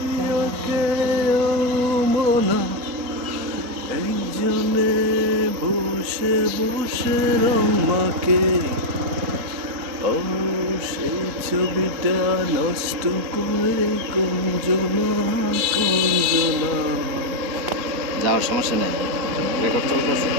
কেউ মোনা একজনে বসে বসে রম্মাকে ও সেই ছবিটা নষ্ট করে কুঞ্জনা কুঞ্জনা। যাওয়ার সমস্যা নেই, রেকর্ড চলতেছে।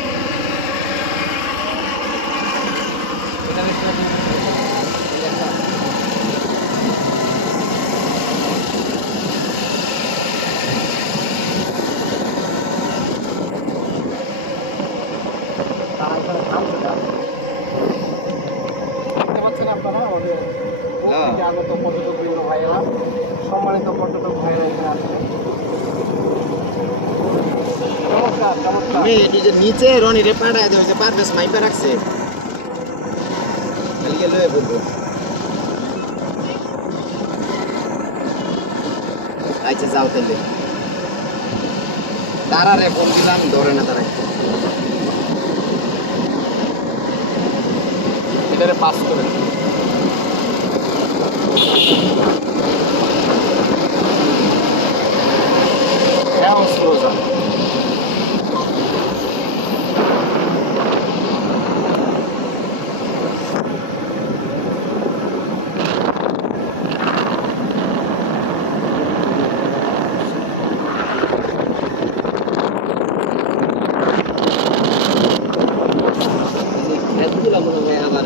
সম্মানিত পর্যটক ভাইয়েরা এখানে আসলে নিজের নিচে রনি রে পাঠায় দেওয়া পারবেশ মাইপে রাখছে লয়ে বলবো। আচ্ছা যাও তাহলে, তারা রে ফোন দিলাম ধরে না, তারা এটারে পাস করে আবার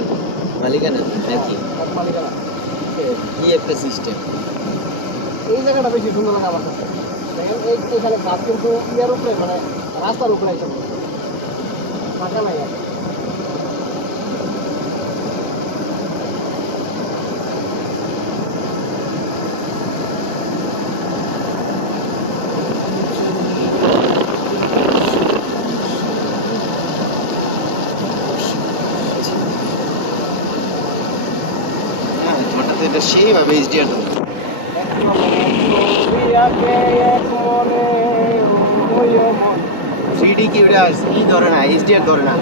মালিকানা নাকি কি একটা সিস্টেম। এই জায়গাটা বেশি সুন্দর লাগে আমার কাছে। দেখেন এইখানে গাছ কিন্তু ইয়ার উপরে, মানে রাস্তার উপরে এসে ফাঁকা নাই আর। এটা সেইভাবে এইচডিআর থ্রিডি কি ওটা কি ধরে না, এইচডিআর ধরে না।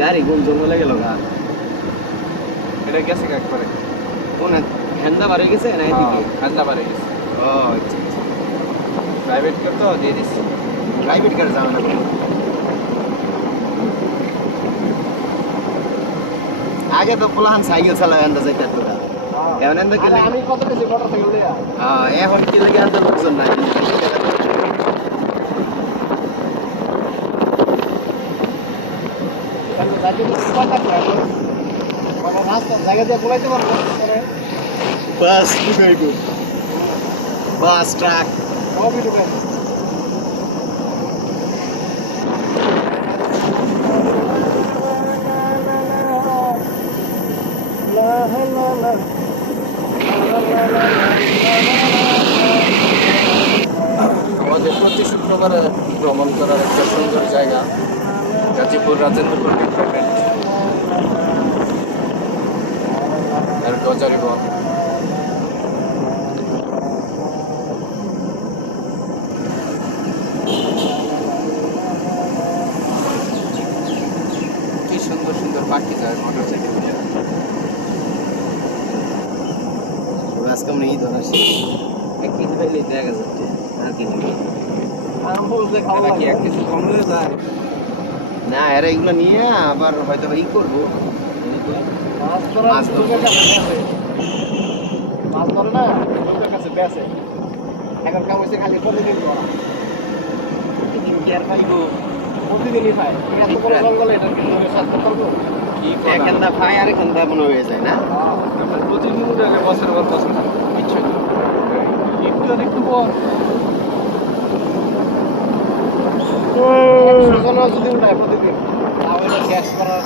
গাড়ি গুম জঙ্গলে গেল গা, এটা গেছে কাক করে কোন হ্যান্ডা বাড়ে গেছে না, এদিকে হ্যান্ডা বাড়ে গেছে। ও আচ্ছা, প্রাইভেট কার তো দিয়ে দিচ্ছি, প্রাইভেট কার যাও না। আগে তো পোলাহান সাইকেল চালায় আনতে যাইতে তো, এখন এন্ড কি আমি কত বেশি মোটরসাইকেল লইয়া এখন কি লাগে আনতে লোকজন নাই। রাস্তা জায়গা দিয়ে বলাইতে পারবো, বাস ঢুকাইব, বাস ট্রাক সবই ঢুকাইব। আমাদের প্রতি শুক্রবারে ভ্রমণ করার একটা সুন্দর জায়গা গাজীপুর রাজেন্দ্রপুর ডিপার্টমেন্ট এর গজারিবন। কি সুন্দর সুন্দর পাখি যায় মোটর সাইকেল। আজকে আমরা এই ধরা শেষ, এক কেজি পাইলে 1000 আর কেজি এক কেজি কম হয়ে যায় না। এরা এগুলো নিয়ে আবার হয়তো ই করবো, মাছ ধরে না লোকের কাছে বেচে। এখন কাম হয়েছে খালি প্রতিদিন কি আর পাইবো, প্রতিদিনই পাই। এত বড় জঙ্গলে এটা কিন্তু স্বাস্থ্য করবো এখানটা পাই আর এখানটা মনে হয়ে যায় না। প্রতিদিন বছর পর বছর ইচ্ছা একটু আর একটু পর যদি উঠায় প্রতিদিন তাহলে গ্যাস করার